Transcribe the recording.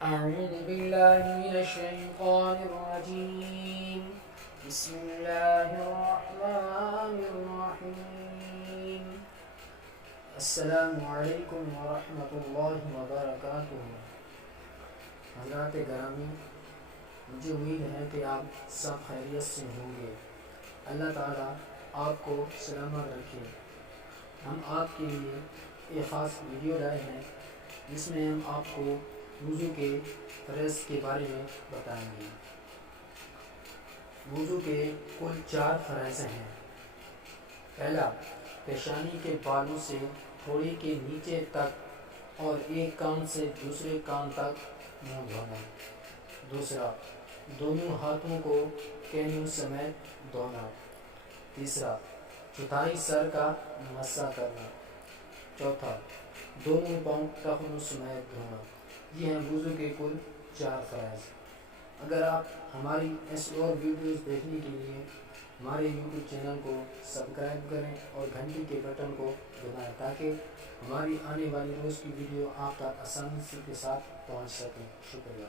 أعوذ بالله من الشيطان الرجيم. بسم الله الرحمن الرحيم. السلام علیکم ورحمۃ اللہ وبرکاتہ. حضرات گرامی، مجھے امید ہے کہ آپ سب خیریت سے ہوں گے. اللہ تعالیٰ آپ کو سلامت رکھے. ہم آپ کے لیے ایک خاص ویڈیو لائے ہیں جس میں ہم آپ کو وضو کے فرائض کے بارے میں بتائیں گے. وضو کے کل 4 فرائض ہیں. پہلا، پیشانی کے بالوں سے تھوڑی کے نیچے تک اور ایک کان سے دوسرے کان تک منہ دھونا. دوسرا، دونوں ہاتھوں کو کینوں سمیت دھونا. تیسرا، چوتھائی سر کا مسح کرنا. چوتھا، دونوں پاؤں ٹخنوں سمیت دھونا. یہ ہیں وضو کے کل 4 فرائض. اگر آپ ہماری ایسی اور ویڈیوز دیکھنے کے لیے ہمارے یوٹیوب چینل کو سبسکرائب کریں اور گھنٹی کے بٹن کو دبائیں تاکہ ہماری آنے والی روز کی ویڈیو آپ تک آسانی کے ساتھ پہنچ سکیں. شکریہ.